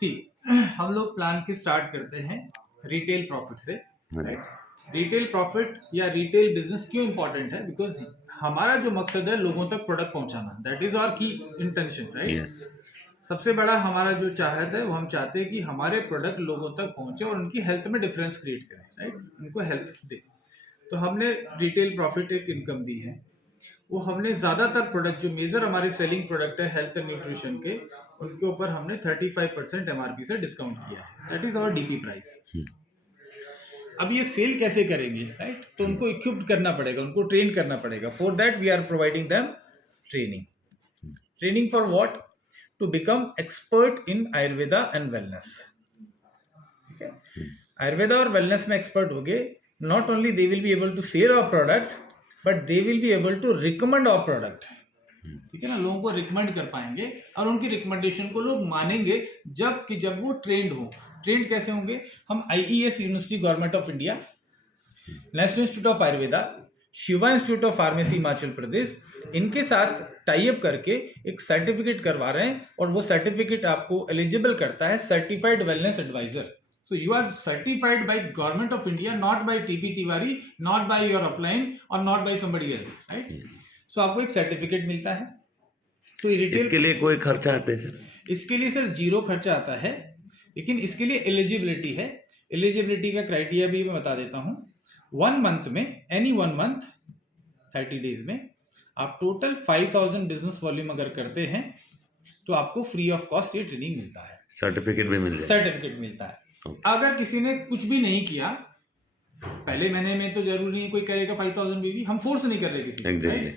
सी हम लोग प्लान की स्टार्ट करते हैं रिटेल प्रॉफिट से। राइट, रिटेल प्रॉफिट या रिटेल बिजनेस क्यों इंपॉर्टेंट है? बिकॉज हमारा जो मकसद है लोगों तक प्रोडक्ट पहुंचाना, दैट इज आवर की इंटेंशन। राइट, सबसे बड़ा हमारा जो चाहत है वो हम चाहते हैं कि हमारे प्रोडक्ट लोगों तक पहुंचे और उनकी हेल्थ में डिफरेंस क्रिएट करें। राइट, उनको हेल्थ दे। तो हमने रिटेल प्रॉफिट एक इनकम दी है। वो हमने ज्यादातर प्रोडक्ट जो मेजर हमारे सेलिंग प्रोडक्ट है हेल्थ एंड न्यूट्रिशन के, उनके ऊपर हमने 35% एमआरपी से डिस्काउंट किया है। That is our DP price. अब ये सेल कैसे करेंगे? राइट, तो उनको इक्विप्ड करना पड़ेगा, उनको ट्रेन करना पड़ेगा। For that we are providing them training. Training for what? To become expert in Ayurveda and wellness. ठीक है, आयुर्वेदा और वेलनेस में एक्सपर्ट हो गए, not only they will be able to sell our product but they will be able to recommend our product. ठीक है ना, लोगों को रिकमेंड कर पाएंगे और उनकी रिकमेंडेशन को लोग मानेंगे जब वो ट्रेंड हो। ट्रेंड कैसे होंगे? हम IES university government of India, national institute of Ayurveda, Shiva institute of pharmacy Himachal Pradesh, इनके साथ टाई अप करके एक सर्टिफिकेट करवा रहे हैं और वो सर्टिफिकेट आपको एलिजिबल करता है certified wellness advisor. So you are certified by government of India, not by TP Tiwari, not by your upline or not by somebody else, right? So आपको एक सर्टिफिकेट मिलता है। तो इसके लिए कोई खर्चा आता है सर? इसके लिए सर जीरो खर्चा आता है, लेकिन इसके लिए एलिजिबिलिटी है। एलिजिबिलिटी का क्राइटेरिया भी मैं बता देता हूँ। 1 मंथ में, एनी 1 मंथ 30 डेज में आप टोटल 5000 बिजनेस वॉल्यूम अगर करते हैं तो आपको फ्री ऑफ कॉस्ट ये ट्रेनिंग मिलता है। सर्टिफिकेट भी मिल जाए? सर्टिफिकेट मिलता है। अगर किसी ने कुछ भी नहीं किया पहले महीने में, तो जरूरी नहीं कोई करेगा 5000 बीवी, हम फोर्स नहीं कर रहे किसी को। exactly.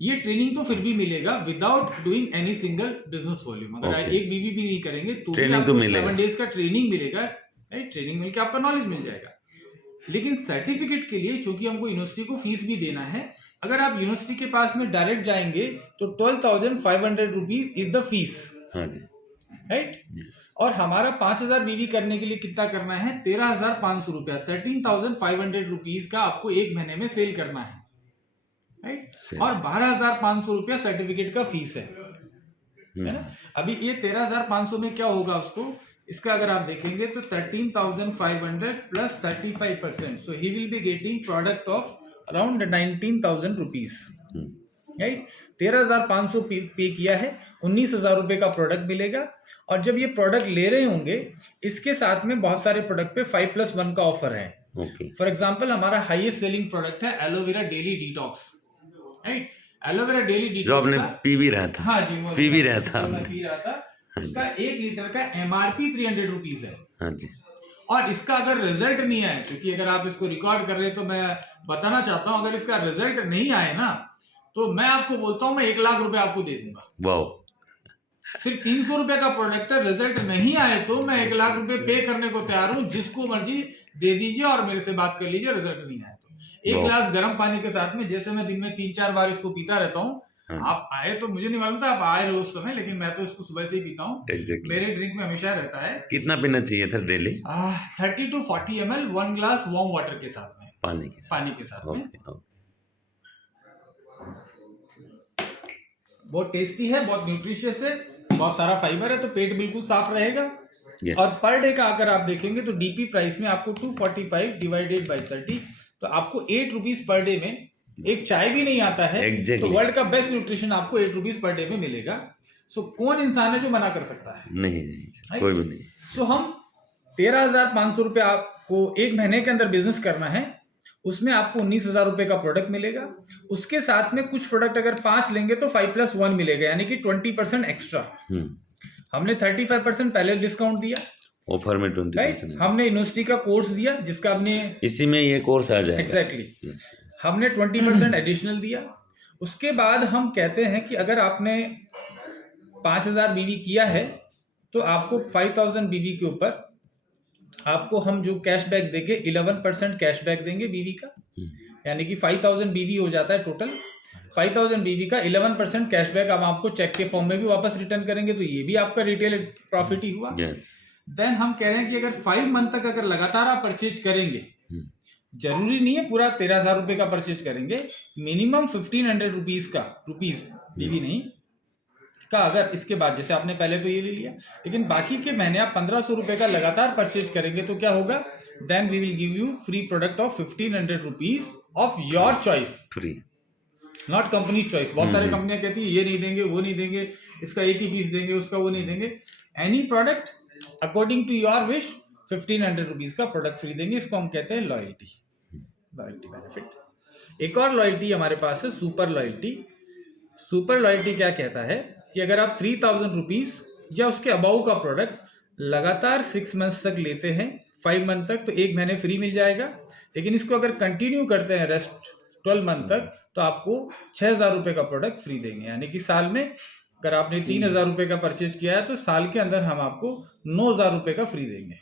ये ट्रेनिंग तो फिर भी मिलेगा without doing any single business volume. अगर एक बीवी भी नहीं करेंगे तो भी आपको 7 डेज का ट्रेनिंग मिलेगा। राइट, ट्रेनिंग मिलकर आपका नॉलेज मिल जाएगा। लेकिन सर्टिफिकेट के लिए चूंकि हमको यूनिवर्सिटी को फीस भी देना है, अगर आप यूनिवर्सिटी के पास में डायरेक्ट जाएंगे तो 12,500 रुपीज इज द फीस। हाँ जी, राइट। और हमारा 5000 बीवी करने के लिए कितना करना है? 13,500 रुपया, 13,500 रुपीज का आपको एक महीने में सेल करना है। राइट, और 12,500 रुपया सर्टिफिकेट का फीस है ना। अभी ये 13,500 में क्या होगा उसको, इसका अगर आप देखेंगे तो 13,500 plus 35%, so he will be getting product of around 19,000 rupees. Right, 13,500 पे किया है, 19,000 रुपए का प्रोडक्ट मिलेगा। और जब ये प्रोडक्ट ले रहे होंगे, इसके साथ में बहुत सारे प्रोडक्ट पे 5+1 का ऑफर है। फॉर एग्जांपल हमारा हाईएस्ट सेलिंग प्रोडक्ट है aloe vera daily detox. Right, aloe vera daily detox जो आपने पी भी रहा था। हाँ जी, पी भी रहा था, मैं पी रहा था। उसका 1 लीटर का एमआरपी 300 रुपीज है। हाँ जी। और इसका अगर रिजल्ट नहीं आए, क्योंकि अगर आप इसको रिकॉर्ड कर रहे हैं तो मैं बताना चाहता हूं, अगर इसका रिजल्ट नहीं आए ना तो मैं आपको बोलता हूं मैं 1 लाख रुपए आपको दे दूंगा। वाओ, सिर्फ 300 रुपए का प्रोडक्ट है, रिजल्ट नहीं आए तो मैं 1 लाख रुपए पे करने को तैयार हूं। जिसको मर्जी दे दीजिए और मेरे से बात कर लीजिए, रिजल्ट नहीं आए तो। 1 गिलास गर्म पानी के साथ में, जैसे मैं दिन में 3-4 बार इसको पीता रहता हूँ। आप आए तो मुझे नहीं मालूम था आप आए रहे उस समय, लेकिन मैं तो इसको सुबह से ही पीता हूँ। मेरे ड्रिंक में हमेशा रहता है। कितना पीना चाहिए था daily? 30 to 40 ml 1 glass warm water के साथ में, पानी के साथ में। बहुत टेस्टी है, बहुत न्यूट्रिशियस है, बहुत सारा फाइबर है, तो पेट बिल्कुल साफ रहेगा। और पर डे का अगर आप देखेंगे तो डीपी प्राइस में आपको 245 डिवाइडेड बाई 30, तो आपको 8 रुपीज पर डे में एक चाय भी नहीं आता है। तो वर्ल्ड का बेस्ट न्यूट्रिशन आपको 8 रुपीज पर डे में मिलेगा। सो कौन इंसान है जो मना कर सकता है? नहीं, कोई भी नहीं। सो हम 13,500 रुपए आपको एक महीने के अंदर बिजनेस करना है, उसमें आपको 19,000 रुपए का प्रोडक्ट मिलेगा। उसके साथ में कुछ प्रोडक्ट अगर 5 लेंगे तो 5+1 मिलेगा, यानी कि 20% एक्स्ट्रा। हमने 35% पहले डिस्काउंट दिया ऑफर में, 20%। हमने यूनिवर्सिटी का कोर्स दिया जिसका हमने इसी में ये कोर्स आ जाएगा। एग्जैक्टली, हमने 20% एडिशनल दिया। उसके बाद हम कहते हैं कि अगर आपने 5,000 बीवी किया है तो आपको 5,000 बीवी के ऊपर आपको हम जो कैशबैक देंगे 11% कैशबैक देंगे बीवी का, यानी कि 5,000 बीवी हो जाता है टोटल। 5,000 बीवी का 11% कैशबैक हम आपको चेक के फॉर्म में भी वापस रिटर्न करेंगे, तो ये भी आपका रिटेल प्रॉफिट ही हुआ। देन हम कह रहे हैं कि अगर 5 मंथ तक अगर लगातार आप परचेज करेंगे, जरूरी नहीं है पूरा 13,000 रुपए का परचेज करेंगे, मिनिमम 1,500 रुपीज का, रुपीज बीवी नहीं, का अगर इसके बाद, जैसे आपने पहले तो ये ले लिया, लेकिन बाकी के महीने आप 1500 रुपए का लगातार परचेज करेंगे तो क्या होगा, then we will give you free product of 1500 rupees of your choice, free, not company choice. बहुत सारी कंपनियां कहती है ये नहीं देंगे, वो नहीं देंगे, इसका एक ही पीस देंगे, उसका वो नहीं देंगे। Any product according to your wish 1500 rupees का प्रोडक्ट फ्री देंगे। इसको हम कहते हैं लॉयल्टी, लॉयल्टी बेनिफिट। एक और लॉयल्टी हमारे पास है सुपर लॉयल्टी। सुपर लॉयल्टी क्या कहता है कि अगर आप 3000 रुपीज या उसके अबाउ का प्रोडक्ट लगातार 6 मंथ्स तक लेते हैं, 5 मंथ तक, तो 1 महीने फ्री मिल जाएगा। लेकिन इसको अगर कंटिन्यू करते हैं रेस्ट 12 मंथ तक तो आपको 6000 रुपए का प्रोडक्ट फ्री देंगे। यानी कि साल में अगर आपने 3000 रुपए का परचेज किया है तो साल के अंदर हम आपको 9000 रुपए का फ्री देंगे।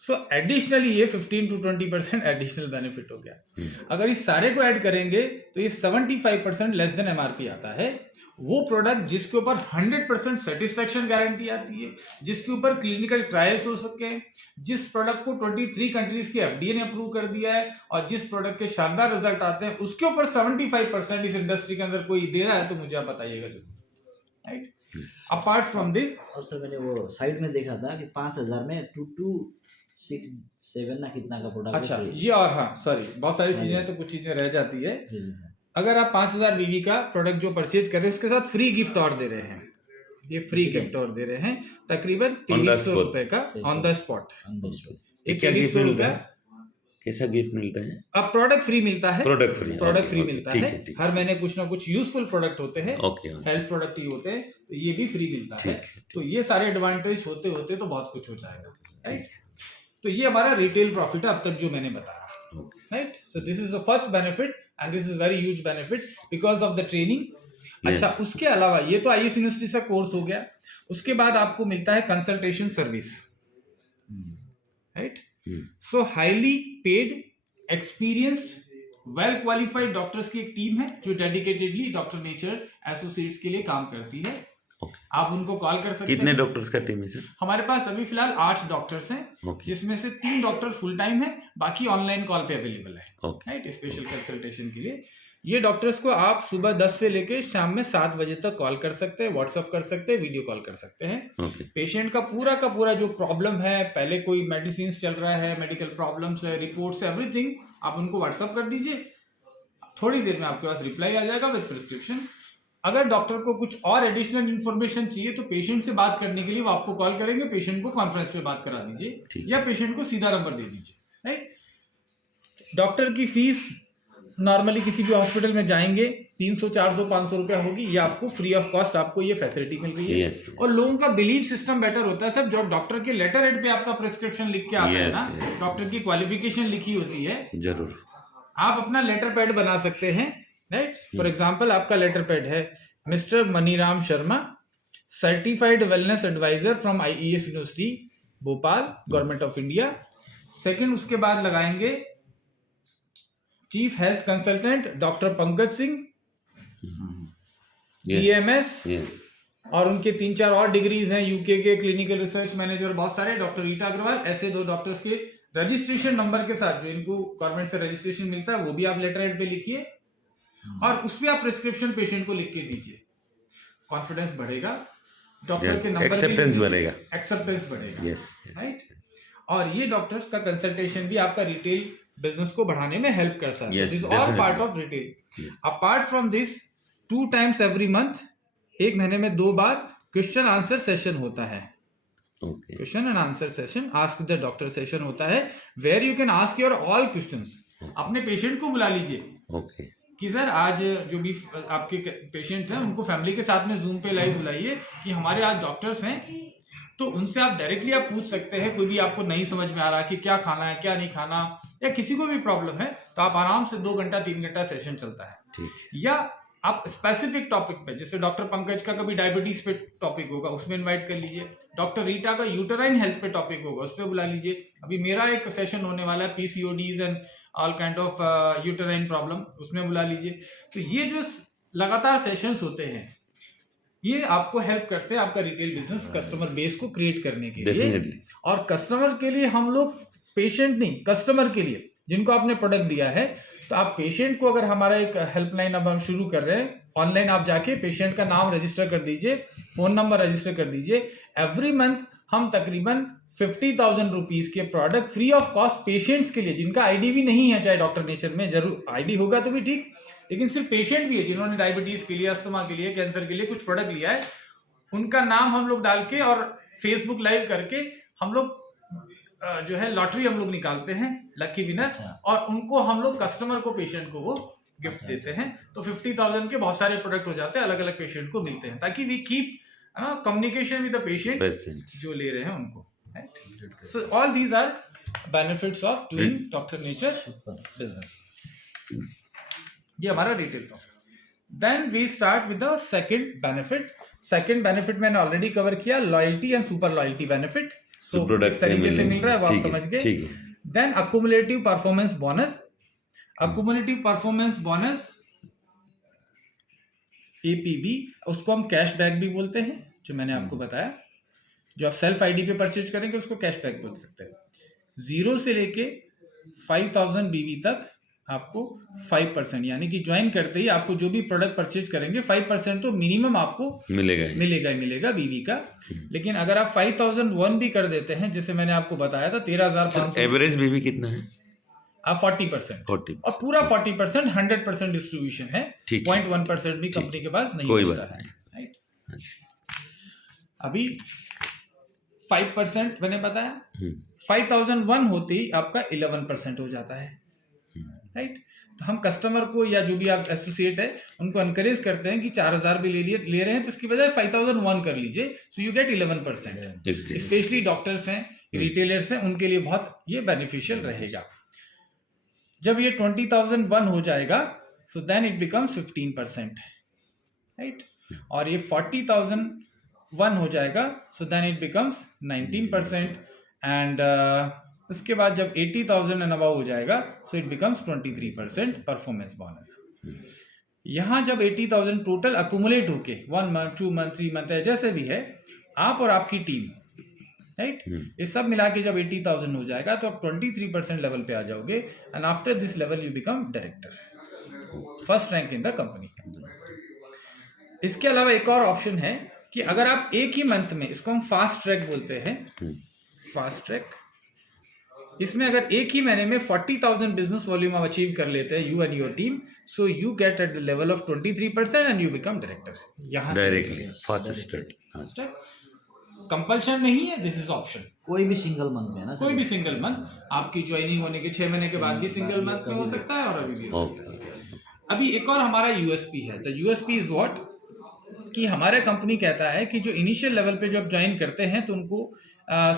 सो एडिशनली ये 15 to 20% एडिशनल बेनिफिट हो गया। अगर इस सारे को ऐड करेंगे तो ये 75% लेस देन एमआरपी आता है। वो प्रोडक्ट जिसके ऊपर 100% सेटिस्फेक्शन गारंटी आती है, जिसके ऊपर क्लिनिकल ट्रायल्स हो सके, जिस प्रोडक्ट को 23 कंट्रीज के एफडीए ने अप्रूव कर दिया है और जिस प्रोडक्ट के शानदार रिजल्ट आते हैं, उसके ऊपर 75% इस इंडस्ट्री के अंदर कोई दे रहा है तो मुझे आप बताइएगा जरूर, राइट। अपार्ट फ्रॉम दिस, और सर मैंने वो साइट में देखा था कि 5000 में 2267 ना कितना का प्रोडक्ट। अच्छा ये, और हाँ सॉरी, बहुत सारी चीजें तो कुछ चीजें रह जाती है। अगर आप 5000 बीवी का प्रोडक्ट जो परचेज कर रहे हैं उसके साथ फ्री गिफ्ट और दे रहे हैं, ये फ्री गिफ्ट और दे रहे हैं तकरीबन 2300 रुपए का ऑन द स्पॉट। एक क्या गिफ्ट मिलता है, कैसा गिफ्ट मिलता है? अब प्रोडक्ट फ्री मिलता है, प्रोडक्ट फ्री मिलता है। हर महीने कुछ ना कुछ यूजफुल प्रोडक्ट होते हैं, हेल्थ प्रोडक्ट ही होते हैं, तो ये भी फ्री मिलता है। तो ये सारे एडवांटेज होते होते तो बहुत कुछ हो जाएगा, राइट। तो ये हमारा रिटेल प्रॉफिट है अब तक जो मैंने बताया, right. So this is the first benefit and this is very huge benefit because of the training. अच्छा, उसके अलावा ये तो आईएएस यूनिवर्सिटी का कोर्स हो गया। उसके बाद आपको मिलता है कंसल्टेशन सर्विस, राइट। सो highly paid, experienced, well qualified doctors की एक टीम है जो डेडिकेटेडली डॉक्टर नेचर एसोसिएट्स के लिए काम करती है। आप उनको कॉल कर सकते हैं। कितने डॉक्टर्स का टीम है सर? हमारे पास अभी फिलहाल 8 डॉक्टर्स हैं, जिसमें से 3 डॉक्टर फुल टाइम है, बाकी ऑनलाइन कॉल पे अवेलेबल है, राइट, स्पेशल कंसल्टेशन के लिए। ये डॉक्टर्स को आप सुबह 10 से लेके शाम में 7 बजे तक कॉल कर सकते हैं, व्हाट्सअप कर सकते हैं, वीडियो कॉल कर सकते हैं। पेशेंट का पूरा जो प्रॉब्लम है, पहले कोई मेडिसिन चल रहा है, मेडिकल प्रॉब्लम्स है, रिपोर्ट्स, एवरीथिंग आप उनको व्हाट्सअप कर दीजिए, थोड़ी देर में आपके पास रिप्लाई आ जाएगा विद प्रिस्क्रिप्शन। अगर डॉक्टर को कुछ और एडिशनल इन्फॉर्मेशन चाहिए तो पेशेंट से बात करने के लिए वो आपको कॉल करेंगे, पेशेंट को कॉन्फ्रेंस पे बात करा दीजिए या पेशेंट को सीधा नंबर दे दीजिए, राइट। डॉक्टर की फीस नॉर्मली किसी भी हॉस्पिटल में जाएंगे 300, 400, 500 रुपया होगी, ये आपको फ्री ऑफ कॉस्ट आपको ये फैसिलिटी मिल रही है। और लोगों का बिलीव सिस्टम बेटर होता है सब, जो डॉक्टर के लेटर हेड पे आपका प्रिस्क्रिप्शन लिख के आता है ना, डॉक्टर की क्वालिफिकेशन लिखी होती है, जरूर आप अपना लेटर पैड बना सकते हैं, राइट। फॉर एग्जाम्पल आपका लेटर पैड है mister Maniram Sharma, certified wellness advisor from IES university Bhopal, government of India. Second उसके बाद लगाएंगे chief health consultant doctor Pankaj Singh, BMS, और उनके 3-4 और डिग्रीज हैं यूके के, क्लिनिकल रिसर्च मैनेजर, बहुत सारे, डॉक्टर रीटा अग्रवाल। ऐसे 2 डॉक्टर्स के रजिस्ट्रेशन नंबर के साथ जो इनको गवर्नमेंट से रजिस्ट्रेशन मिलता है वो भी आप लेटर हेड पे लिखिए और उस पर आप प्रिस्क्रिप्शन पेशेंट को लिख के दीजिए। कॉन्फिडेंस बढ़ेगा, डॉक्टर के नंबर, एक्सेप्टेंस बढ़ेगा, राइट। और ये डॉक्टर्स का कंसल्टेशन भी आपका रिटेल बिजनेस को बढ़ाने में हेल्प कर सकता है। This all part of retail. Apart from this 2 times every month, एक महीने में 2 बार क्वेश्चन आंसर सेशन होता है। Question and answer session, ask the doctor session होता है, where you can ask your all questions. अपने पेशेंट को बुला लीजिए कि सर आज जो भी आपके पेशेंट हैं उनको फैमिली के साथ में जूम पे लाइव बुलाइए कि हमारे आज डॉक्टर्स हैं, तो उनसे आप डायरेक्टली आप पूछ सकते हैं। कोई भी आपको नहीं समझ में आ रहा कि क्या खाना है क्या नहीं खाना, या किसी को भी प्रॉब्लम है, तो आप आराम से 2 घंटा 3 घंटा सेशन चलता है। या आप स्पेसिफिक टॉपिक पे, जैसे डॉक्टर पंकज का कभी डायबिटीज पे टॉपिक होगा उसमें इनवाइट कर लीजिए, डॉक्टर रीटा का यूटेराइन हेल्थ पे टॉपिक होगा उस पर बुला लीजिए। अभी मेरा एक सेशन होने वाला है PCODs and all kind of uterine problem, उसमें बुला लीजिए। तो ये जो लगातार सेशंस होते हैं ये आपको हेल्प करते हैं आपका रिटेल बिजनेस कस्टमर बेस को क्रिएट करने के लिए। और कस्टमर के लिए हम लोग, पेशेंट नहीं, कस्टमर के लिए जिनको आपने प्रोडक्ट दिया है, तो आप पेशेंट को, अगर हमारा एक हेल्पलाइन अब हम शुरू कर रहे हैं ऑनलाइन आप जाके पेशेंट का नाम रजिस्टर कर दीजिए, फोन नंबर रजिस्टर कर दीजिए। एवरी मंथ हम तकरीबन 50,000 रुपीज के product free of cost patients के लिए, जिनका आईडी भी नहीं है, चाहे डॉक्टर नेचर में, जरूर आईडी होगा तो भी ठीक, लेकिन सिर्फ पेशेंट भी है जिन्होंने डायबिटीज के लिए, अस्थमा के लिए, कैंसर के लिए कुछ प्रोडक्ट लिया है, उनका नाम हम लोग डाल के और फेसबुक लाइव करके हम लोग जो है लॉटरी हम लोग निकालते हैं, लकी विनर, और उनको हम लोग कस्टमर को, पेशेंट को वो गिफ्ट देते हैं। तो 50,000 के बहुत सारे प्रोडक्ट हो जाते हैं, अलग अलग पेशेंट को मिलते हैं, ताकि we keep communication with the patient जो ले रहे हैं उनको। So all these are benefits of doing Dr. Nature business. ये हमारा retail profit. Then we start with the second benefit. Second benefit मैंने ऑलरेडी कवर किया, loyalty and super loyalty benefit. So किस तरीके से मिल रहा है वो आप समझ गए। Then accumulative performance bonus. Accumulative performance bonus APB, उसको हम कैशबैक भी बोलते हैं, जो मैंने आपको बताया। जो आप सेल्फ आईडी पे परचेज करेंगे उसको कैशबैक बोल सकते हैं। 0 से लेके 5,000 BV तक आपको 5%, यानी कि ज्वाइन करते ही आपको जो भी प्रोडक्ट परचेज करेंगे 5% तो मिनिमम आपको मिलेगा BV का। लेकिन अगर आप 5,001 भी कर देते हैं, जैसे मैंने आपको बताया था 13,500, एवरेज BV कितना है? आप 40%, और पूरा 40% 100% डिस्ट्रीब्यूशन है, 0.1% भी कंपनी के पास नहीं बचता है, राइट। अभी 5% मैंने बताया, 5,001 होते ही आपका 11% हो जाता है, राइट। तो हम कस्टमर को या जो भी आप एसोसिएट है उनको एनकरेज करते हैं कि 4,000 भी ले रहे हैं तो इसकी बजाय 5,001 कर लीजिए, so you get 11%। Specially doctors हैं, रिटेलर्स हैं, उनके लिए बहुत ये बेनिफिशियल रहेगा। जब ये 20,001 हो जाएगा, so then it becomes 15%, right. और ये 40,001 हो जाएगा, so then it becomes 19%। And उसके बाद जब 80,000 एंड अबव हो जाएगा, so it becomes 23% performance bonus. यहाँ जब 80,000 टोटल अकुमुलेट होके 1 मंथ, 2 मंथ, 3 मंथ जैसे भी है, आप और आपकी टीम, राइट, ये सब मिला के जब 80,000 हो जाएगा तो आप 23% लेवल पे आ जाओगे। And after this level you become director, first rank in the company. इसके अलावा एक और ऑप्शन है कि अगर आप एक ही मंथ में, इसको हम फास्ट ट्रैक बोलते हैं, फास्ट ट्रैक, इसमें अगर एक ही महीने में 40,000 बिजनेस वॉल्यूम आप अचीव कर लेते हैं, you and your team, so you get at the level of 23% and you become director. यहाँ डायरेक्टली फास्ट कंपल्शन नहीं है, दिस इज ऑप्शन। कोई भी सिंगल मंथ में ना, कोई भी सिंगल मंथ, आपकी ज्वाइनिंग होने के 6 महीने के बाद भी सिंगल मंथ में हो सकता है, और अभी भी हो सकता है। अभी एक और हमारा यूएसपी है। द यूएसपी इज व्हाट, कि हमारे कंपनी कहता है कि जो इनिशियल लेवल पे जो आप ज्वाइन करते हैं तो उनको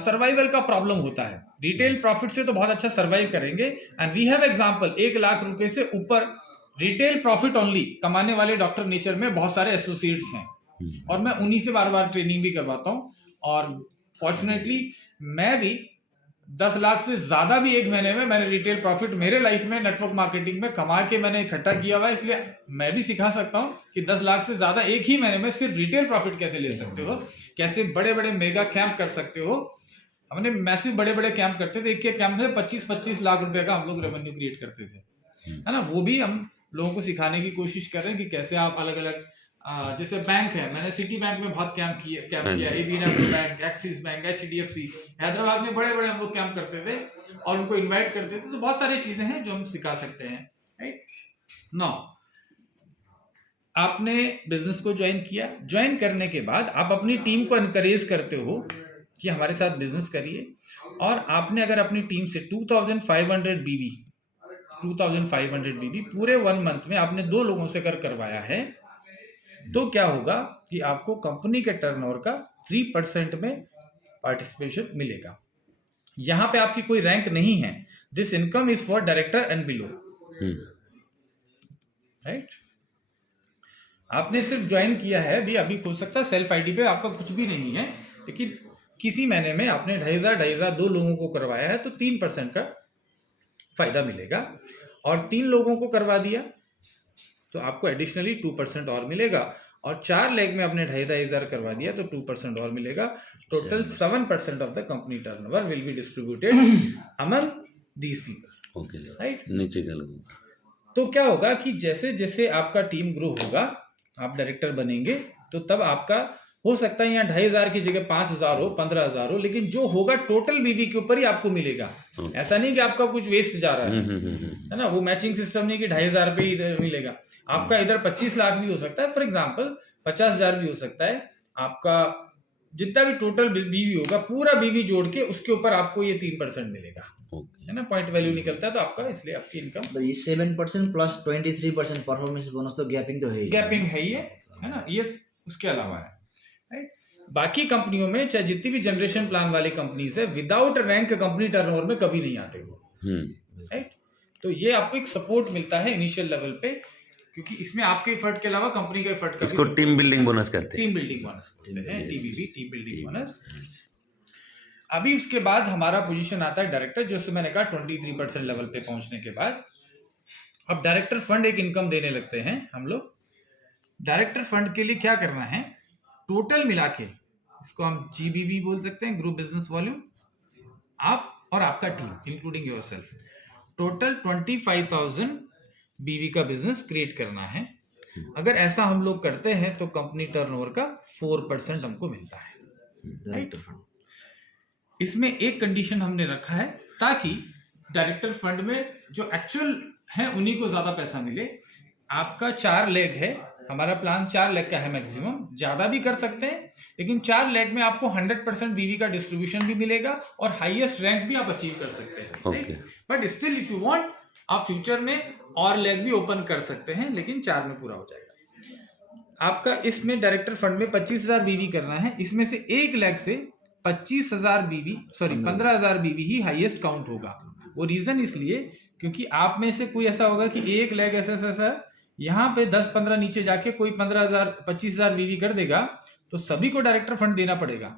सर्वाइवल का प्रॉब्लम होता है। रिटेल प्रॉफिट से तो बहुत अच्छा सर्वाइव करेंगे, and we have example 1 lakh रुपए से ऊपर रिटेल प्रॉफिट ओनली कमाने वाले डॉक्टर नेचर में बहुत सारे एसोसिएट्स हैं, और मैं उन्हीं से बार बार ट्रेनिंग भी करवाता हूँ। और फॉर्चुनेटली मैं भी 10 लाख से ज्यादा भी एक महीने में मैंने रिटेल प्रॉफिट मेरे लाइफ में नेटवर्क मार्केटिंग में कमा के मैंने इकट्ठा किया हुआ है, इसलिए मैं भी सिखा सकता हूँ कि 10 लाख से ज्यादा एक ही महीने में सिर्फ रिटेल प्रॉफिट कैसे ले सकते हो, कैसे बड़े बड़े मेगा कैंप कर सकते हो। हमने मैसिव बड़े बड़े कैंप करते थे, एक के कैंप में 25-25 लाख रुपए का हम लोग रेवेन्यू क्रिएट करते थे, है ना। वो भी हम लोगों को सिखाने की कोशिश कर रहे हैं कि कैसे आप अलग अलग, जैसे बैंक है, मैंने सिटी बैंक में बहुत कैंप किया, ABN bank, axis bank, HDFC, Hyderabad में बड़े बड़े हम लोग कैंप करते थे और उनको इनवाइट करते थे। तो बहुत सारी चीजें हैं जो हम सिखा सकते हैं, राइट। नाउ आपने बिजनेस को ज्वाइन किया, ज्वाइन करने के बाद आप अपनी टीम को एनकरेज करते हो कि हमारे साथ बिजनेस करिए, और आपने अगर अपनी टीम से 2,500 BV पूरे 1 मंथ में आपने 2 लोगों से करवाया है, तो क्या होगा कि आपको कंपनी के टर्नओवर का 3% में पार्टिसिपेशन मिलेगा। यहां पे आपकी कोई रैंक नहीं है, this income is for director and below, right. आपने सिर्फ ज्वाइन किया है, अभी हो सकता है सेल्फ आईडी पे आपका कुछ भी नहीं है, लेकिन किसी महीने में आपने 2,500 2 लोगों को करवाया है तो 3% का फायदा मिलेगा, और 3 लोगों को करवा दिया तो आपको एडिशनली 2% और मिलेगा, और 4 लेग में आपने 2,500 करवा दिया तो 2% और मिलेगा। Total 7% of the company turnover will be distributed among these people, right. नीचे का लोग, तो क्या होगा कि जैसे जैसे आपका टीम ग्रो होगा आप डायरेक्टर बनेंगे तो तब आपका हो सकता है यहाँ 2,500 की जगह 5,000 हो, 15,000 हो, लेकिन जो होगा टोटल बीवी के ऊपर ही आपको मिलेगा। ऐसा नहीं कि आपका कुछ वेस्ट जा रहा है ना, वो मैचिंग सिस्टम नहीं कि 2,500 पे इधर मिलेगा, आपका इधर 25 लाख भी हो सकता है, फॉर एग्जाम्पल 50,000 भी हो सकता है। आपका जितना भी टोटल बीवी होगा पूरा बीवी जोड़ के उसके ऊपर आपको ये 3% मिलेगा, है ना, पॉइंट वैल्यू निकलता है तो आपका, इसलिए आपकी इनकम तो ये 7% प्लस 23% परफॉर्मेंस बोनस तो गैपिंग तो है ही, गैपिंग है ये, है ना, ये उसके अलावा है, राइट। बाकी कंपनियों में चाहे जितनी भी जनरेशन प्लान वाली कंपनीज है, विदाउट रैंक कंपनी टर्नओवर में कभी नहीं आते वो, राइट। तो ये आपको एक सपोर्ट मिलता है इनिशियल लेवल पे, क्योंकि इसमें आपके एफर्ट के अलावा कंपनी का एफर्ट का, इसको टीम बिल्डिंग बोनस कहते हैं, टीम बिल्डिंग बोनस बोलते हैं, टीबीबी, टीम बिल्डिंग बोनस। अभी उसके बाद हमारा पोजीशन आता है डायरेक्टर, जो मैंने कहा 23% लेवल पे पहुंचने के बाद अब डायरेक्टर फंड एक इनकम देने लगते हैं हम लोग। डायरेक्टर फंड के लिए क्या करना है, टोटल मिला के इसको हम जीबीवी बोल सकते हैं, ग्रुप बिजनेस वॉल्यूम, आप और आपका टीम इंक्लूडिंग योरसेल्फ, टोटल 25,000 बीवी का बिजनेस क्रिएट करना है। अगर ऐसा हम लोग करते हैं तो कंपनी टर्नओवर का 4% हमको मिलता है, डायरेक्टर फंड। इसमें एक कंडीशन हमने रखा है ताकि डायरेक्टर फंड में जो एक्चुअल है उन्हीं को ज्यादा पैसा मिले। आपका 4 लेग है, हमारा प्लान 4 लेग का है मैक्सिमम, ज्यादा भी कर सकते हैं, लेकिन 4 लेग में आपको 100% बीवी का डिस्ट्रीब्यूशन भी मिलेगा और हाईएस्ट रैंक भी आप अचीव कर सकते हैं। But still if you want, आप फ्यूचर में और लेग भी ओपन कर सकते हैं, लेकिन 4 में पूरा हो जाएगा आपका। इसमें डायरेक्टर फंड में 25,000 बीवी करना है, इसमें से एक लेग से 25,000 बीवी, सॉरी 15,000 बीवी ही हाईएस्ट काउंट होगा। वो रीजन इसलिए क्योंकि आप में से कोई ऐसा होगा कि एक लेग ऐसा यहाँ पे 10-15 नीचे जाके कोई 25,000 बीवी कर देगा, तो सभी को डायरेक्टर फंड देना पड़ेगा।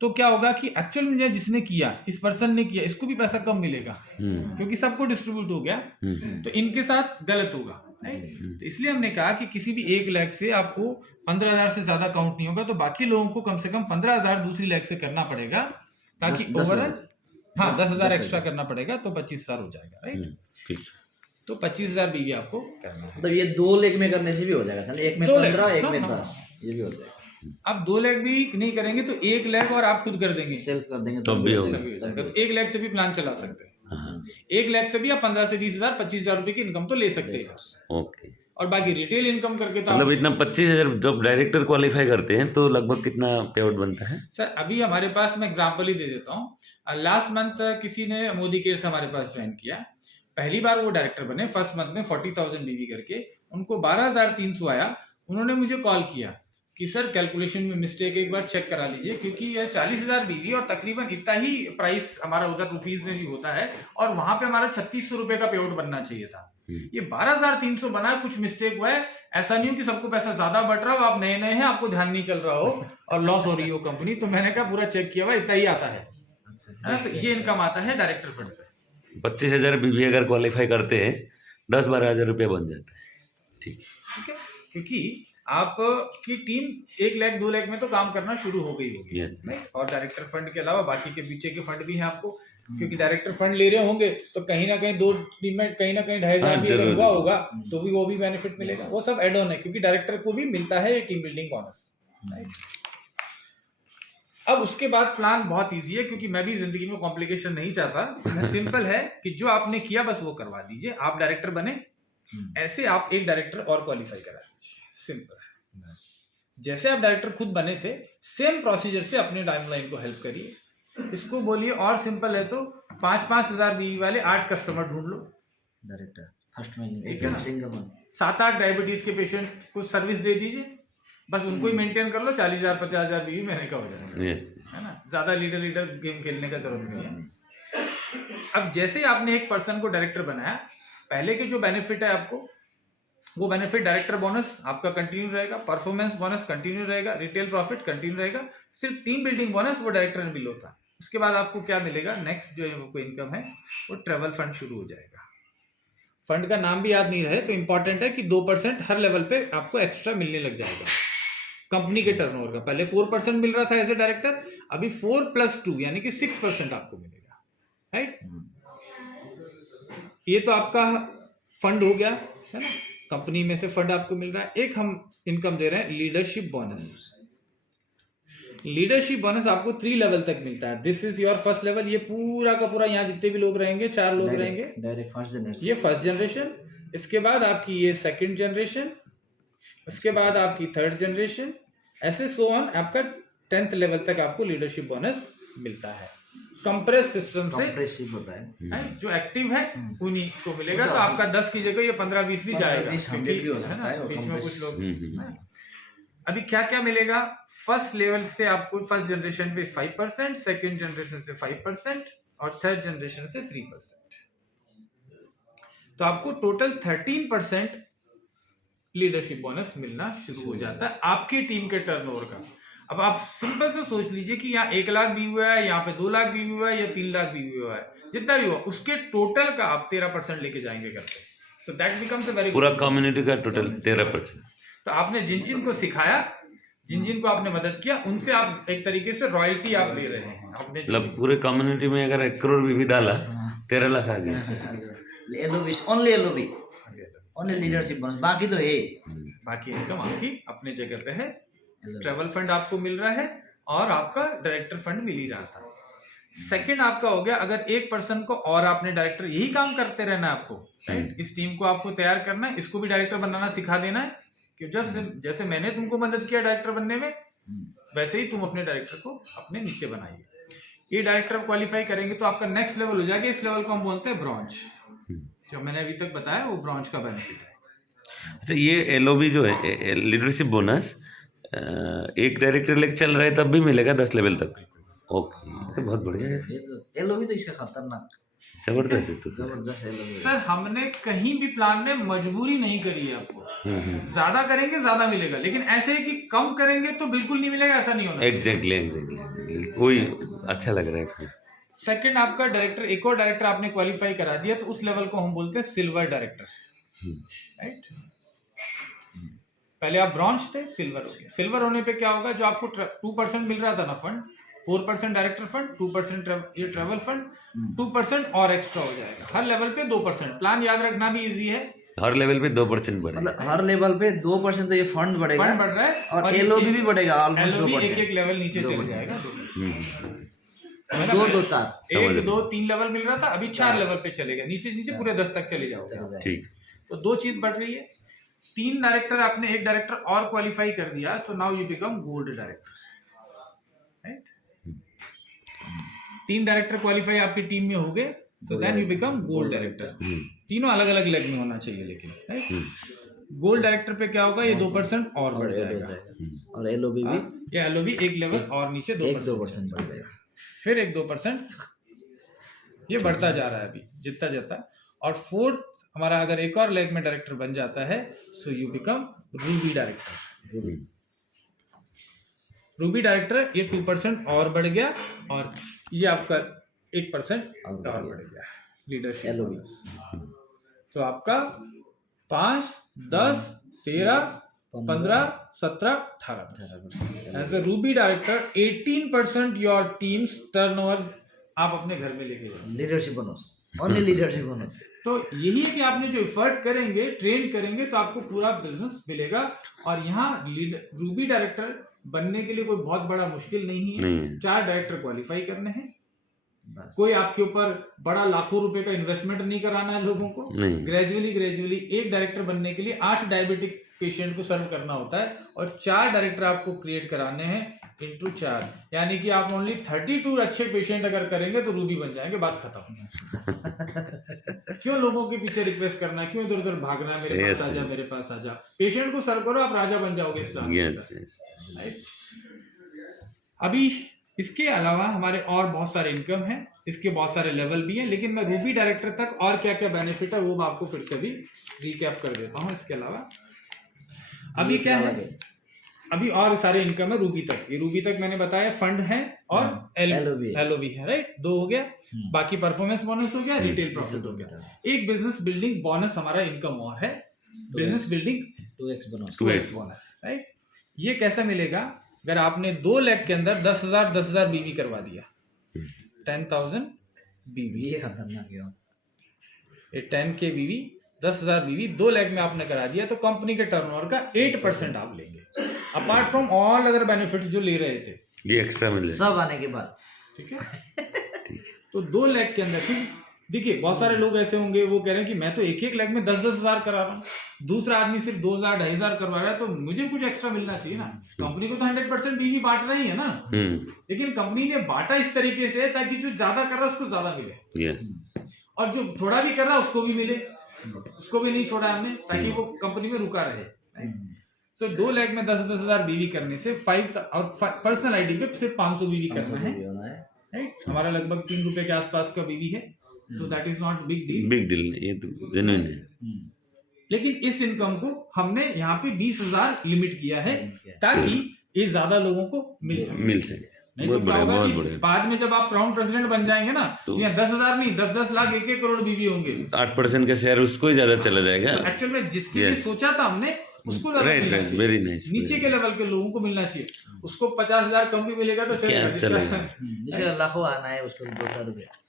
तो क्या होगा कि एक्चुअल में जिसने किया, इस पर्सन ने किया, इसको भी पैसा कम मिलेगा क्योंकि सबको डिस्ट्रीब्यूट हो गया, तो इनके साथ गलत होगा, राइट। तो इसलिए हमने कहा कि किसी भी एक लेग से आपको 15,000 से ज्यादा काउंट नहीं होगा, तो बाकी लोगों को कम से कम 15,000 दूसरी लेग से करना पड़ेगा ताकि ओवरऑल, हाँ 10,000 एक्स्ट्रा करना पड़ेगा, तो 25,000 हो जाएगा, राइट। तो 25,000 बीवी आपको करना है। मतलब ये 2 लेग में करने से भी हो जाएगा, एक में 15, एक में 10, ये भी हो जाएगा। आप 2 लेग भी नहीं करेंगे तो 1 लेग और आप खुद कर देंगे, सेल्फ कर देंगे तो भी होगा। तो 1 लेग से भी प्लान चला सकते हैं। 1 लेग से भी आप 15 से 20,000, 25,000 रुपए की इनकम तो ले सकते हैं। ओके, और बाकी रिटेल इनकम करके तो मतलब इतना 25,000 जब डायरेक्टर क्वालिफाई करते हैं तो लगभग कितना पे आउट बनता है? सर अभी हमारे पास, मैं एग्जांपल ही दे देता हूँ, लास्ट मंथ किसी ने मोदी केयर से हमारे पास ज्वाइन किया, पहली बार वो डायरेक्टर बने, फर्स्ट मंथ में 40,000 बीवी करके, उनको 12,300 आया। उन्होंने मुझे कॉल किया कि सर कैलकुलेशन में मिस्टेक, एक बार चेक करा लीजिए, क्योंकि ये 40,000 बीवी और तकरीबन इतना ही प्राइस हमारा उधर रुपीज में भी होता है, और वहां पे हमारा 3,600 रुपए का पे आउट बनना चाहिए था, ये 12,300 बना, कुछ मिस्टेक हुआ है। ऐसा नहीं हो कि सबको पैसा ज्यादा बढ़ रहा हो, आप नए नए हैं, आपको ध्यान नहीं चल रहा हो और लॉस हो रही हो कंपनी। तो मैंने कहा पूरा चेक किया हुआ, इतना ही आता है ना, तो ये इनकम आता है डायरेक्टर फंड पे। 25,000 बीवी अगर क्वालिफाई करते हैं 10-12,000 रुपये बन जाता है। ठीक है, क्योंकि आपकी टीम 1 लाख 2 लाख में तो काम करना शुरू हो गई होगी, और डायरेक्टर फंड के अलावा बाकी के पीछे के फंड भी हैं आपको, क्योंकि डायरेक्टर फंड ले रहे होंगे तो कहीं ना कहीं 2 टीम में कहीं ना कहीं 2,500 भी अगर हुआ होगा तो भी वो भी बेनिफिट मिलेगा। वो सब एड ऑन है, क्योंकि डायरेक्टर को भी मिलता है टीम बिल्डिंग बोनस। अब उसके बाद प्लान बहुत इजी है, क्योंकि मैं भी जिंदगी में कॉम्प्लिकेशन नहीं चाहता, सिंपल है कि जो आपने किया बस वो करवा दीजिए। आप डायरेक्टर बने, ऐसे आप एक डायरेक्टर और क्वालिफाई करा दीजिए, सिंपल है। जैसे आप डायरेक्टर खुद बने थे, सेम प्रोसीजर से अपने टाइमलाइन को हेल्प करिए। इसको बोलिए और सिंपल है तो 5-5 हजार बीवी वाले 8 कस्टमर ढूंढ लो डायरेक्टर फर्स्ट महीने, सिंगल मंथ 7-8 डायबिटीज के पेशेंट को सर्विस दे दीजिए, बस उनको ही मेंटेन कर लो, 40,000 50,000 बीवी महीने का हो जाएगा, है ना। ज्यादा लीडर गेम खेलने का जरूरत नहीं है। अब जैसे आपने एक पर्सन को डायरेक्टर बनाया, पहले के जो बेनिफिट है आपको, वो बेनिफिट डायरेक्टर बोनस आपका कंटिन्यू रहेगा, परफॉर्मेंस बोनस कंटिन्यू रहेगा, रिटेल प्रॉफिट कंटिन्यू रहेगा, सिर्फ टीम बिल्डिंग बोनस वो डायरेक्टर में बिल होता है। उसके बाद आपको क्या मिलेगा, नेक्स्ट जो है वो इनकम है वो ट्रेवल फंड शुरू हो जाएगा। फंड का नाम भी याद नहीं रहे तो इंपॉर्टेंट है कि 2% हर लेवल पे आपको एक्स्ट्रा मिलने लग जाएगा कंपनी के टर्नओवर का। पहले 4% मिल रहा था एज ए डायरेक्टर, अभी 4+2 यानी कि 6% आपको मिलेगा, राइट। ये तो आपका फंड हो गया, है ना। कंपनी में से फंड आपको मिल रहा है। एक हम इनकम दे रहे हैं लीडरशिप बोनस। लीडरशिप बोनस आपको 3 लेवल तक मिलता है। This is your first level. ये पूरा का पूरा यहाँ जितने भी लोग रहेंगे 4 लोग रहेंगे, डायरेक्ट फर्स्ट जनरेशन, ये फर्स्ट जनरेशन। इसके बाद आपकी ये सेकंड जनरेशन, उसके बाद आपकी थर्ड जनरेशन, ऐसे सो ऑन आपका 10th लेवल तक आपको लीडरशिप बोनस मिलता है। कंप्रेस सिस्टम से कंप्रेसिव होता है। जो एक्टिव है उन्हीं को मिलेगा। तो आपका 10 की जगह ये 15-20 भी जाएगा, 100 भी हो है सकता ना, है वो बीच में कुछ compress। लोग हैं। अभी क्या क्या मिलेगा? फर्स्ट लेवल से आपको फर्स्ट जनरेशन पे 5%, सेकंड जनरेशन से 5% और थर्ड जनरेशन से 3%। तो आपको टोटल 13% लीडरशिप बोनस मिलना शुरू हो जाता है आपकी टीम के टर्नओवर का। अब आप सिंपल से सोच लीजिए कि यहाँ 1 लाख भी हुआ है, यहाँ पे 2 लाख भी हुआ है, या 3 लाख भी हुआ है, जितना भी हुआ उसके टोटल का आप 13% लेके जाएंगे घर पे। तो दैट बिकम्स अ वेरी पूरा कम्युनिटी का टोटल 13%। तो आपने जिन जिन को सिखाया, जिन जिन को आपने मदद किया, उनसे आप एक तरीके से रॉयल्टी आप ले रहे हैं अपने। मतलब पूरे कम्युनिटी में अगर 1 करोड़ भी डाला 13 लाख आ गया। LOB, only LOB, only leadership bonus, बाकी तो है। बाकी इनकम आपकी अपने जगह पे है। ट्रेवल फंड आपको मिल रहा है और आपका डायरेक्टर फंड मिल ही रहा था। सेकंड आपका हो गया, अगर एक पर्सन को और आपने डायरेक्टर, यही काम करते रहना है आपको, राइट? इस टीम को आपको तैयार करना है, इसको भी डायरेक्टर बनाना सिखा देना है कि जैसे मैंने तुमको मदद किया डायरेक्टर बनने में, वैसे ही तुम अपने डायरेक्टर को अपने नीचे बनाइए। ये डायरेक्टर क्वालिफाई करेंगे तो आपका नेक्स्ट लेवल हो जाएगा। इस लेवल को हम बोलते हैं ब्रॉन्ज। जो मैंने अभी तक बताया वो ब्रॉन्ज का बेनिफिट है। अच्छा, ये एलओबी जो है लीडरशिप बोनस, एक डायरेक्टर लेके चल रहा है तब भी मिलेगा 10 लेवल तक? ओके, तो बहुत बढ़िया है, एलओबी तो इसका खतरनाक, जबरदस्त है। तो जबरदस्त एलओबी। सर हमने कहीं भी प्लान में मजबूरी नहीं करी है आपको। ज्यादा करेंगे ज्यादा मिलेगा, लेकिन ऐसे कि कम करेंगे तो बिल्कुल नहीं मिलेगा, ऐसा नहीं होना। एग्जैक्टली कोई अच्छा लग रहा है फिर। सेकंड आपका डायरेक्टर, एक और डायरेक्टर आपने क्वालिफाई करा दिया तो उस लेवल को हम बोलते हैं सिल्वर डायरेक्टर, राइट? पहले आप ब्रॉन्ज थे, सिल्वर हो गए। सिल्वर होने पे क्या होगा, जो आपको 2% मिल रहा था ना फंड, 4% डायरेक्टर फंड, 2% ये ट्रेवल फंड, 2% और एक्स्ट्रा हो जाएगा। हर लेवल पे 2%। प्लान याद रखना भी इजी है, हर लेवल पे 2% बढ़ेगा। मतलब हर लेवल पे 2% तो ये फंड बढ़ेगा, फंड बढ़ रहा है और एलओबी भी बढ़ेगा ऑलमोस्ट LOB 2%। एक लेवल नीचे चले जाएगा। 2 2 4 1 2 3 लेवल मिल रहा था, अभी 4 लेवल पे चलेगा, नीचे नीचे पूरे 10 तक चले जाओगे। ठीक। तो 2 चीज बढ़ रही है। 3 डायरेक्टर आपने, एक डायरेक्टर और क्वालिफाई कर दिया, तो now you become gold director, right? 3 director qualify आपकी टीम में हो गए, so then you become gold director. तीनों अलग अलग लेग में होना चाहिए लेकिन, राइट? गोल्ड डायरेक्टर पे क्या होगा, ये 2% और बढ़ जाएगा, और एलओबी भी, ये एलओबी एक लेवल और नीचे 2% बढ़ जाएगा, फिर एक 2%, ये बढ़ता जा रहा है अभी जितना जाता। और फोर्थ हमारा अगर एक और लेग में डायरेक्टर बन जाता है, so you become Ruby director. Ruby director ये 2% और बढ़ गया, और ये आपका 1% और बढ़ गया लीडरशिप एलओबी। तो आपका 5 10 13 15 17 18 as a ruby director 18% your team's turnover आप अपने घर में लेके जाओ। Leadership bonus, only leadership bonus. तो यही है कि आपने जो एफर्ट करेंगे, ट्रेन करेंगे, तो आपको पूरा बिजनेस मिलेगा। और यहाँ रूबी डायरेक्टर बनने के लिए कोई बहुत बड़ा मुश्किल नहीं है। 4 डायरेक्टर क्वालिफाई करने हैं, कोई आपके ऊपर बड़ा लाखों रुपए का इन्वेस्टमेंट नहीं कराना है लोगों को। ग्रेजुअली एक डायरेक्टर बनने के लिए 8 डायबिटिक पेशेंट को सर्व करना होता है, और 4 डायरेक्टर आपको क्रिएट कराने हैं इंटू 4, यानी कि आप ओनली 32 अच्छे पेशेंट अगर करेंगे तो रूबी बन जाएंगे, बात खत्म। क्यों लोगों के पीछे रिक्वेस्ट करना, क्यों इधर उधर भागना, मेरे पास आजा, मेरे पास आजा। पेशेंट को सर्व करो, आप राजा बन जाओगे इस प्लान। अभी इसके अलावा हमारे और बहुत सारे इनकम है, इसके बहुत सारे लेवल भी हैं, लेकिन मैं रूबी डायरेक्टर तक और क्या क्या बेनिफिट है वो मैं आपको फिर से भी रिकैप कर देता हूँ। इसके अलावा अभी क्या है, अभी और सारे इनकम है रूबी तक। ये रूबी तक मैंने बताया फंड है और एलओबी है, राइट? 2 हो गया, बाकी परफॉर्मेंस बोनस हो गया, रिटेल प्रॉफिट हो गया। एक बिजनेस बिल्डिंग बोनस हमारा इनकम और है, business building 2x bonus, right? ये कैसा मिलेगा, अगर आपने 2 लाख के अंदर 10,000 बीवी करवा दिया, 10,000 बीवी, ये खतरनाक है। ये 10K बीवी 10,000 बीवी 2 लाख में आपने करा दिया तो कंपनी के टर्नओवर का 8% आप लेंगे, apart from all other benefits जो ले रहे थे। ये एक्स्ट्रा मिल जाएगा। सब आने के बाद। ठीक है, ठीक है। तो 2 लाख के अंदर फिर देखिए बहुत सारे लोग ऐसे होंगे वो कह रहे हैं कि मैं तो 1-1 लाख में 10-10 हजार करा रहा हूँ, दूसरा आदमी सिर्फ 2,000 2,500 करवा रहा है, तो मुझे कुछ एक्स्ट्रा मिलना चाहिए ना। कंपनी को तो 100% बीवी बांट रही है ना, लेकिन कंपनी ने बांटा इस तरीके से ताकि जो ज्यादा कर रहा है उसको ज्यादा मिले, यस, और जो थोड़ा भी कर रहा है उसको भी मिले, उसको भी नहीं छोड़ा हमने ताकि वो कंपनी में रुका रहे। सो 2 लाख में 10-10 हजार बीवी करने से 5 और पर्सनल आईडी पे सिर्फ 500 बीवी करना है, राइट। हमारा लगभग 3 रुपए के आसपास का बीवी है, तो that is not big deal. Big deal, ये तो जेन्युइन है। लेकिन इस इनकम को हमने यहाँ पे 20,000 लिमिट किया है ताकि ये ज्यादा लोगों को मिल सके। नहीं तो क्या होगा कि बाद में जब आप क्राउन प्रेसिडेंट बन जाएंगे ना तो यहाँ 10,000 नहीं 10-10 लाख 1-1 करोड़ बीवी होंगे, 8% का शेयर उसको ही ज्यादा चला जाएगा। एक्चुअल में जिसके लिए सोचा था हमने उसको ज्यादा मिलना चाहिए, वेरी नाइस। नीचे के लेवल के लोगों को मिलना चाहिए, उसको 50,000 कम भी मिलेगा तो चलेगा, जिसका लाखों आना है उसको 200 रुपया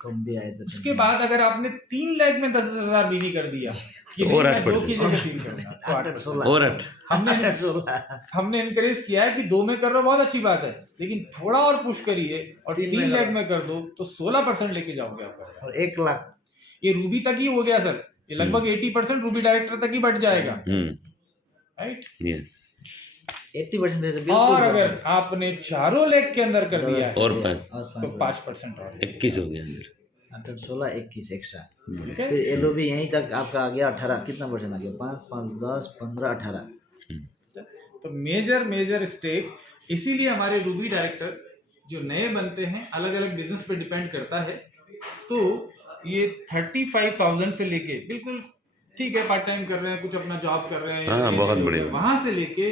कम भी आए तो। उसके बाद अगर आपने 3 लाख में 10,000 बीवी कर दिया कि और नहीं, 8% 2 की जगह 3 करना, तो 8 और 8 हमने इनकरेज किया है कि 2 में कर रहे हो बहुत अच्छी बात है, लेकिन थोड़ा और पुश करिए और 3 लाख में कर दो तो 16% लेके जाओगे आप, और 1 लाख। ये रूबी तक ही हो गया सर, ये लगभग 80% रूबी डायरेक्टर तक ही बढ़ जाएगा, राइट। यस, 80% और अगर आपने 4 लाख के अंदर कर दिया और तो 5% और 21 हो गया अंदर, 16 21 एक्स्ट्रा। ठीक है, फिर एलओबी यहीं तक आपका आ गया 18, कितना परसेंट आ गया? 5 5 10 15 18। तो मेजर स्टेक, इसीलिए हमारे रूबी डायरेक्टर जो नए बनते हैं अलग अलग बिजनेस पे डिपेंड करता है, तो ये 35,000 से लेके बिल्कुल ठीक है पार्ट टाइम कर रहे हैं, कुछ अपना जॉब कर रहे हैं, हाँ, बहुत बढ़िया, वहां से लेके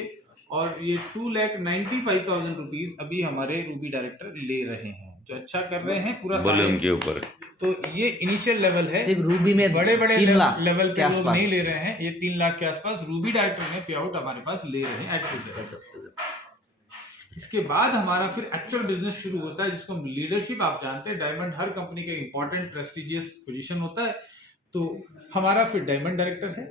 और ये 2,95,000 रुपीज अभी हमारे रूबी डायरेक्टर ले रहे हैं, जो अच्छा कर रहे हैं पूरा वॉल्यूम के ऊपर। तो ये इनिशियल लेवल है, सिर्फ रूबी में बड़े 3 लाख लेवल के पे लोग आसपास। नहीं ले रहे हैं, ये 3 लाख के आसपास रूबी डायरेक्टर में पे आउट हमारे पास ले रहे हैं एट प्रेजेंट। इसके बाद हमारा फिर एक्चुअल बिजनेस शुरू होता है जिसको हम लीडरशिप, आप जानते हैं डायमंड हर कंपनी का इंपॉर्टेंट प्रेस्टिजियस पोजीशन होता है, तो हमारा फिर डायमंड डायरेक्टर है।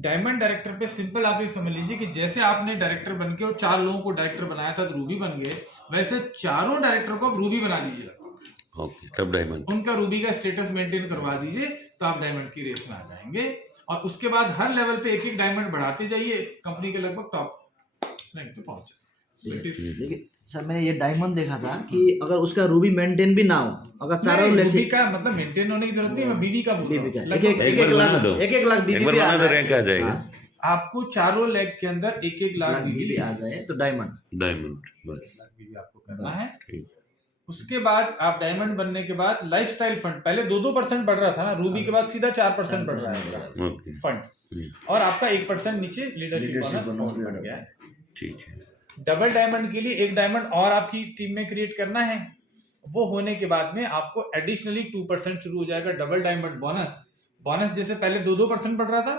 डायमंड डायरेक्टर पे सिंपल आप ये समझ लीजिए कि जैसे आपने डायरेक्टर बन के और 4 लोगों को डायरेक्टर बनाया था तो रूबी बन गए, वैसे चारों डायरेक्टर को आप रूबी बना दीजिए, ओके, तब डायमंड, उनका रूबी का स्टेटस मेंटेन करवा दीजिए तो आप डायमंड की रेस में आ जाएंगे, और उसके बाद हर लेवल पे एक डायमंड बढ़ाते जाइए, कंपनी के लगभग टॉप रैंक पे पहुंच जाए। लेकिन सर मैंने ये डायमंड देखा था कि अगर उसका रूबी मेंटेन भी ना हो, अगर चारों रूबी का मतलब मेंटेन होने की जरूरत नहीं, मैं बीवी का बोल रहा हूं, लगभग एक बार बना दो, 1 लाख बीवी भी बना दो, रैंक आ जाएगा। आपको 4 लाख के अंदर 1 लाख बीवी भी आ जाए तो डायमंड बस बीवी आपको करना है। ठीक। उसके बाद आप डायमंड बनने के बाद लाइफस्टाइल फंड, पहले 2-2% बढ़ रहा था ना, रूबी के बाद सीधा 4% बढ़ रहा है ओके, फंड, और आपका 1% नीचे लीडरशिप बोनस बढ़ गया है। ठीक है। डबल डायमंड के लिए 1 डायमंड और आपकी टीम में क्रिएट करना है, वो होने के बाद में आपको एडिशनली 2% शुरू हो जाएगा डबल डायमंड बोनस जैसे पहले 2-2% बढ़ रहा था,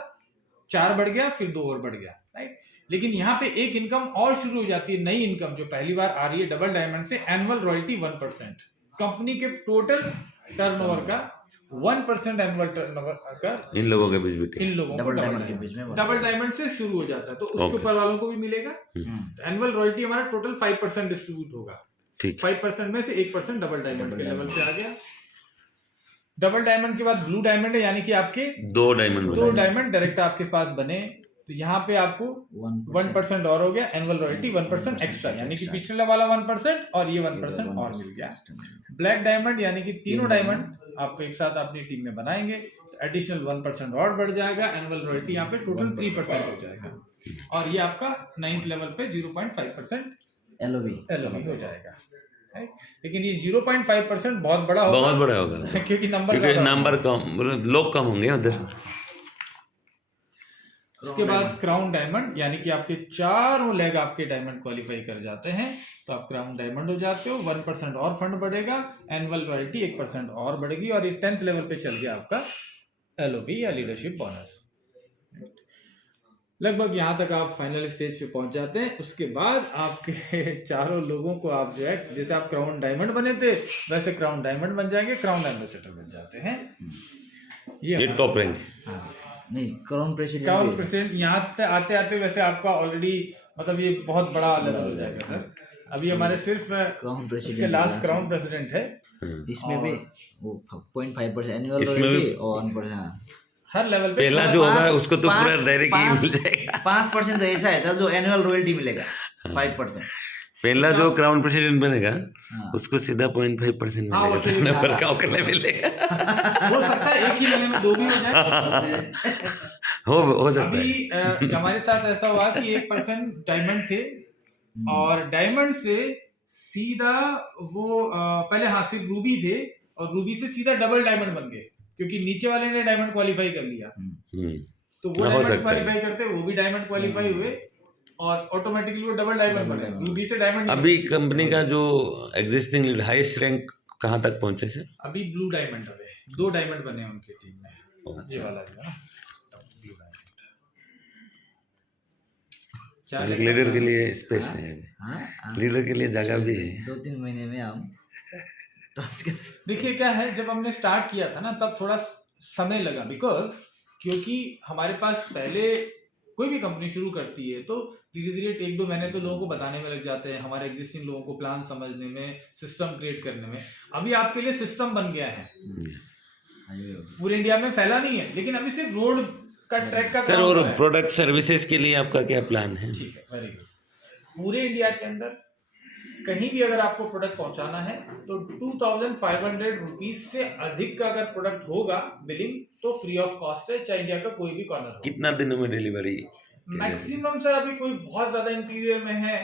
4 बढ़ गया, फिर 2 और बढ़ गया, राइट। लेकिन यहाँ पे एक इनकम और शुरू हो जाती है, नई इनकम जो पहली बार आ रही है डबल डायमंड से, एनुअल रॉयल्टी 1%, कंपनी के टोटल टर्नओवर का 1% एनुअल टर्नओवर का इन लोगों के बीच भी, इन लोगों को डबल डायमंड से शुरू हो जाता है, तो उसके ऊपर वालों को भी मिलेगा। एनुअल रॉयल्टी हमारा टोटल 5% डिस्ट्रीब्यूट होगा, ठीक, 5% में से 1% डबल डायमंड के लेवल पे आ गया। डबल डायमंड के बाद ब्लू डायमंड है, यानी कि आपके 2 डायमंड डायरेक्ट आपके पास बने, तो यहाँ पे आपको 1% और हो गया, एनुअल रॉयल्टी 1% एक्स्ट्रा, यानी कि पिछले वाला 1% और ये 1% और मिल गया। ब्लैक डायमंड यानी कि तीनों डायमंड आपको एक साथ अपनी टीम में बनाएंगे, तो एडिशनल 1% और बढ़ जाएगा, एनुअल रॉयल्टी यहाँ पे टोटल 3% हो जाएगा, और ये आपका 9th लेवल पे 0.5% एलओवी हो जाएगा। लेकिन ये 0.5% बहुत बड़ा होगा क्योंकि नंबर कम, लोग कम होंगे उधर। उसके बाद क्राउन डायमंड, यानी कि आपके 4 लेग आपके डायमंड क्वालिफाई कर जाते हैं तो आप क्राउन डायमंड हो जाते हो, 1% और फंड बढ़ेगा, एनुअल रॉयल्टी 1% और बढ़ेगी, और ये 10th लेवल पे चल गया आपका एलओवी या लीडरशिप बोनस। लगभग यहाँ तक आप फाइनल स्टेज पे पहुंच जाते हैं। उसके बाद आपके 4 लोगों को आप जो है, जैसे आप क्राउन डायमंड बने थे वैसे क्राउन डायमंड बन जाएंगे, क्राउन एम्बेसडर बन जाते हैं। ये टॉप रेंज। हाँ नहीं क्राउन प्रेसिडेंट क्राउन भी है। प्रेसिडेंट यहाँ आते आते वैसे आपका ऑलरेडी मतलब ये बहुत बड़ा लेवल हो जाएगा सर। अभी हमारे सिर्फ क्राउन उसके प्रेसिडेंट लास्ट क्राउन प्रेसिडेंट है। इसमें भी वो 0.5% एनुअल इसमें भी- रॉयल्टी और 1%। हाँ हर लेवल पे पहला जो होगा उसको तो पूरा पाँच- डायरेक्ट ही मिल जाएगा। 5% तो ऐसा है सर जो एनुअल रॉयल्टी मिलेगा 5%। पहला जो क्राउन प्रेसिडेंट बनेगा हाँ उसको सीधा 0.5% हाँ, वो मिलेगा, ठीक है। वर्कआउट करने मिलेगा। हो सकता है एक ही महीने में 2 भी हो जाए। हो सकता है। अभी हमारे साथ ऐसा हुआ कि एक पर्सन डायमंड थे और डायमंड से सीधा वो पहले हाँ सिर्फ रूबी थे और रूबी से सीधा डबल डायमंड बन गए क्योंकि नीचे वाले ने डायमंड क्वालिफाई कर लिया। तो वो हो डायमंड सकता है। क्वालिफाई करते वो भी डायमंड क्वालिफाई हुए और ऑटोमेटिकली वो डबल डायमंड बने। रूबी से डायमंड अभी कंपनी का जो एग्जिस्टिंग हाईएस्ट रैंक कहाँ तक पहुंचे सर? अभी ब्लू डायमंड है, 2 डायमंड बने हैं उनकी टीम में। ये वाला जो है ना ब्लू डायमंड। लीडर के लिए स्पेस है, हाँ लीडर के लिए जगह भी है। 2-3 महीने में हम टास्क देखिए क्या है जब हमने स्टार्ट किया था ना तब थोड़ा समय लगा बिकॉज क्योंकि हमारे पास पहले कोई भी कंपनी शुरू करती है तो धीरे धीरे 1-2 महीने तो लोगों को बताने में लग जाते हैं, हमारे एग्जिस्टिंग लोगों को प्लान समझने में, सिस्टम क्रिएट करने में। अभी आपके लिए सिस्टम बन गया है, पूरे इंडिया में फैला नहीं है लेकिन अभी सिर्फ रोड का ट्रैक का सर काम और हुआ है। प्रोडक्ट सर्विसेज के लिए आपका क्या प्लान है? ठीक है, वेरी गुड। पूरे इंडिया के अंदर कहीं भी अगर आपको प्रोडक्ट पहुंचाना है तो 2500 रुपीज से अधिक का अगर प्रोडक्ट होगा बिलिंग तो फ्री ऑफ कॉस्ट है, चाहे इंडिया का कोई भी कॉर्नर हो। कितना दिनों में डिलीवरी? मैक्सिमम सर अभी कोई बहुत ज्यादा इंटीरियर में है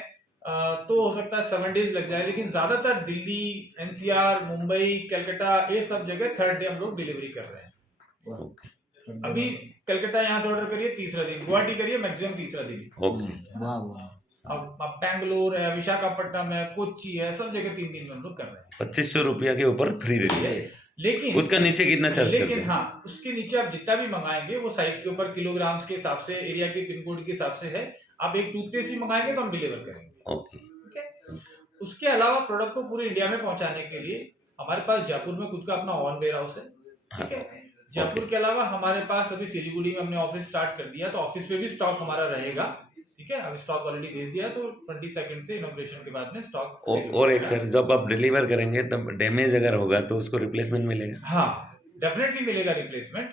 तो हो सकता है 7 डेज लग जाए, लेकिन ज्यादातर दिल्ली, एनसीआर, मुंबई, कलकत्ता ये सब जगह 3rd डे हम लोग डिलीवरी कर रहे हैं। अभी कलकत्ता यहाँ से ऑर्डर करिए 3रा दिन, गुवाहाटी करिए मैक्सिमम 3रा दिन। ओके। वाह वाह अब बैंगलोर है, विशाखापट्टनम है, कोच्चि है, सब जगह 3 दिन में हम लोग कर रहे हैं। 2500 रुपया के ऊपर फ्री डिलीवरी। लेकिन उसका नीचे कितना चार्ज करते लेकिन हैं? हाँ उसके नीचे आप जितना भी मंगाएंगे वो साइट के ऊपर किलोग्राम्स के हिसाब से, एरिया के पिन कोड के हिसाब से है। आप एक टूथपेस्ट भी मंगाएंगे तो हम डिलीवर करेंगे। ओके। ठीक है। उसके अलावा प्रोडक्ट को पूरे इंडिया में पहुंचाने के लिए हमारे पास जयपुर में खुद का अपना ऑन वेयर हाउस है। ठीक है। जयपुर के अलावा हमारे पास अभी सिलीगुड़ी में हमने ऑफिस स्टार्ट कर दिया, तो ऑफिस पे भी स्टॉक हमारा रहेगा। ठीक है, अभी स्टॉक ऑलरेडी भेज दिया तो 22 से इनॉग्रेशन के बाद में स्टॉक। और एक सर जब आप डिलीवर करेंगे तब डैमेज अगर होगा तो उसको रिप्लेसमेंट मिलेगा? हाँ डेफिनेटली मिलेगा रिप्लेसमेंट।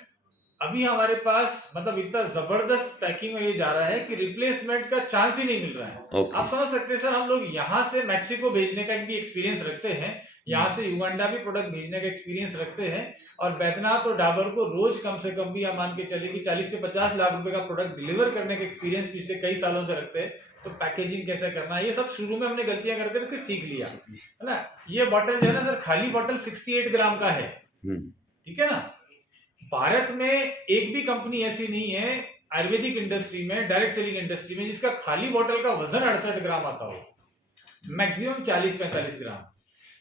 अभी हमारे पास मतलब इतना जबरदस्त पैकिंग में ये जा रहा है कि रिप्लेसमेंट का चांस ही नहीं मिल रहा है। ओके। आप समझ सकते हैं सर, हम लोग यहाँ से मैक्सिको भेजने का भी एक्सपीरियंस रखते हैं, यहाँ से युगांडा भी प्रोडक्ट भेजने का एक्सपीरियंस रखते हैं, और बैद्यनाथ और डाबर को रोज कम से कम भी आप मान के चलिए कि 40 से 50 लाख रुपए का प्रोडक्ट डिलीवर करने का एक्सपीरियंस पिछले कई सालों से रखते हैं। तो पैकेजिंग कैसे करना है ये सब शुरू में हमने गलतियां कर करके सीख लिया है ना। ये बॉटल जो है ना सर, खाली बॉटल 68 ग्राम का है। ठीक है ना। भारत में एक भी कंपनी ऐसी नहीं है आयुर्वेदिक इंडस्ट्री में, डायरेक्ट सेलिंग इंडस्ट्री में, जिसका खाली बोतल का वजन 68 ग्राम आता हो, मैक्सिमम 40-45 ग्राम।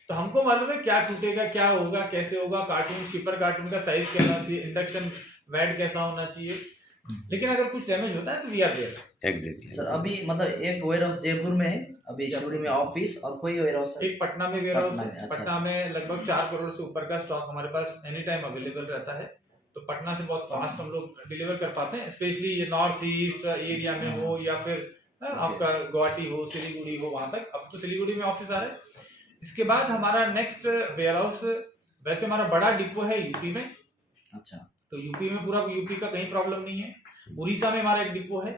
तो हमको मालूम है क्या टूटेगा, क्या होगा, कैसे होगा, कार्टून, शिपर कार्टून का साइज कैसा चाहिए, इंडक्शन वैट कैसा होना चाहिए, लेकिन अगर कुछ डैमेज होता है तो we are there. Exactly sir अभी मतलब एक वेयर हाउस जयपुर में है, अभी शिवड़ी में ऑफिस, और कोई वेयर हाउस एक पटना में वेयर हाउस पटना है। में, अच्छा, पटना में लगभग 4 करोड़ से ऊपर का स्टॉक हमारे पास एनी टाइम अवेलेबल रहता है। तो पटना से बहुत फास्ट हम लोग डिलीवर कर पाते हैं, स्पेशली ये नॉर्थ ईस्ट एरिया में हो या फिर आपका गुवाहाटी हो, सिलीगुड़ी हो, वहां तक। अब तो सिलीगुड़ी में ऑफिस आ रहे हैं। इसके बाद हमारा नेक्स्ट वेयर हाउस, वैसे हमारा बड़ा डिपो है यूपी में। अच्छा, तो यूपी में पूरा यूपी का कहीं प्रॉब्लम नहीं है। उड़ीसा में हमारा एक डिपो है,